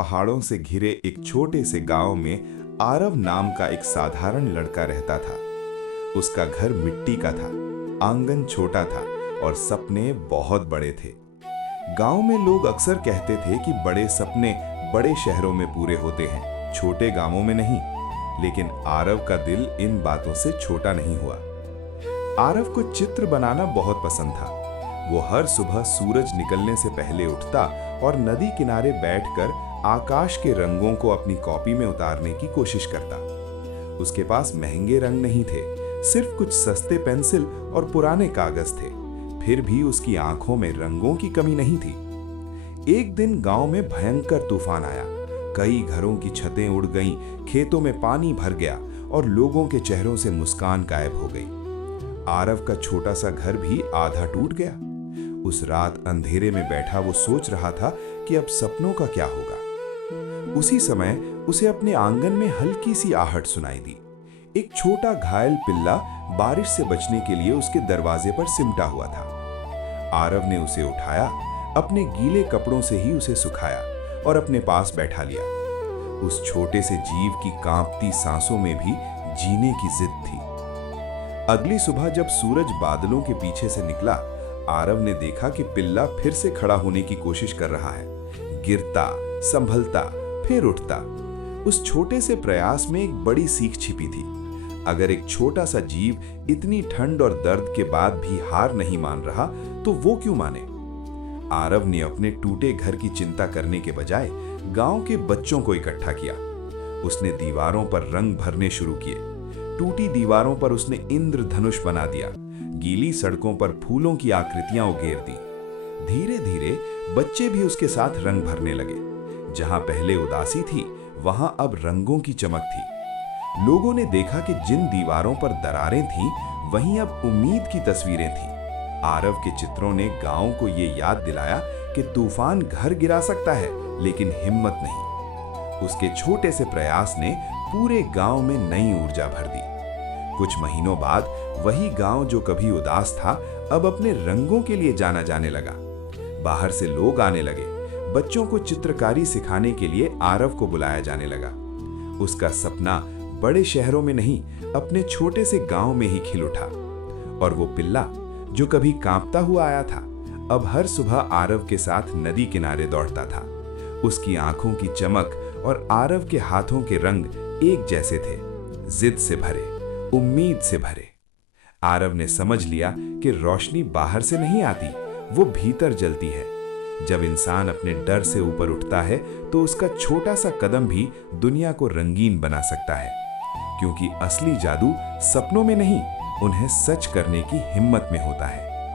पहाड़ों से घिरे एक छोटे से गांव में आरव नाम का एक साधारण लड़का रहता था। उसका घर मिट्टी का था, आंगन छोटा था और सपने बहुत बड़े थे। गांव में लोग अक्सर कहते थे कि बड़े सपने बड़े शहरों में पूरे होते हैं, छोटे गांवों में नहीं। लेकिन आरव का दिल इन बातों से छोटा नहीं हुआ। आरव को चित्र बनाना बहुत पसंद था। वो हर सुबह सूरज निकलने से पहले उठता और नदी किनारे बैठकर आकाश के रंगों को अपनी कॉपी में उतारने की कोशिश करता। उसके पास महंगे रंग नहीं थे, सिर्फ कुछ सस्ते पेंसिल और पुराने कागज थे। फिर भी उसकी आंखों में रंगों की कमी नहीं थी। एक दिन गांव में भयंकर तूफान आया। कई घरों की छतें उड़ गईं, खेतों में पानी भर गया और लोगों के चेहरों से मुस्कान गायब हो गई। आरव का छोटा सा घर भी आधा टूट गया। उस रात अंधेरे में बैठा वो सोच रहा था कि अब सपनों का क्या होगा। उसी समय उसे अपने आंगन में हल्की सी आहट सुनाई दी। एक छोटा घायल पिल्ला बारिश से बचने के लिए उसके दरवाजे पर सिमटा हुआ था। आरव ने उसे उठाया, अपने गीले कपड़ों से ही उसे सुखाया और अपने पास बैठा लिया। उस छोटे से जीव की कांपती सांसों में भी जीने की जिद थी। अगली सुबह जब सूरज बादलों के पीछे से निकला, आरव ने देखा कि पिल्ला फिर से खड़ा होने की कोशिश कर रहा है। गिरता, संभलता, फिर उठता। उस छोटे से प्रयास में एक बड़ी सीख छिपी थी। अगर एक छोटा सा जीव इतनी ठंड और दर्द के बाद भी हार नहीं मान रहा, तो वो क्यों माने? आरव ने अपने टूटे घर की चिंता करने के बजाय गांव के बच्चों को इकट्ठा किया। उसने दीवारों पर रंग भरने शुरू किए। टूटी दीवारों पर उसने इंद्रधनुष बना दिया। गीली सड़कों पर फूलों की आकृतियां उगेर दी। धीरे धीरे बच्चे भी उसके साथ रंग भरने लगे। जहां पहले उदासी थी, वहां अब रंगों की चमक थी। लोगों ने देखा कि जिन दीवारों पर दरारें थीं, वहीं अब उम्मीद की तस्वीरें थीं। आरव के चित्रों ने गांव को ये याद दिलाया कि तूफान घर गिरा सकता है, लेकिन हिम्मत नहीं। उसके छोटे से प्रयास ने पूरे गांव में नई ऊर्जा भर दी। कुछ महीनों बाद वही गांव जो कभी उदास था, अब अपने रंगों के लिए जाना जाने लगा। बाहर से लोग आने लगे। बच्चों को चित्रकारी सिखाने के लिए आरव को बुलाया जाने लगा। उसका सपना बड़े शहरों में नहीं, अपने छोटे से गांव में ही खिल उठा। और वो पिल्ला जो कभी कांपता हुआ आया था, अब हर सुबह आरव के साथ नदी किनारे दौड़ता था। उसकी आंखों की चमक और आरव के हाथों के रंग एक जैसे थे, जिद से भरे, उम्मीद से भरे। आरव ने समझ लिया कि रोशनी बाहर से नहीं आती, वो भीतर जलती है। जब इंसान अपने डर से ऊपर उठता है, तो उसका छोटा सा कदम भी दुनिया को रंगीन बना सकता है। क्योंकि असली जादू सपनों में नहीं, उन्हें सच करने की हिम्मत में होता है।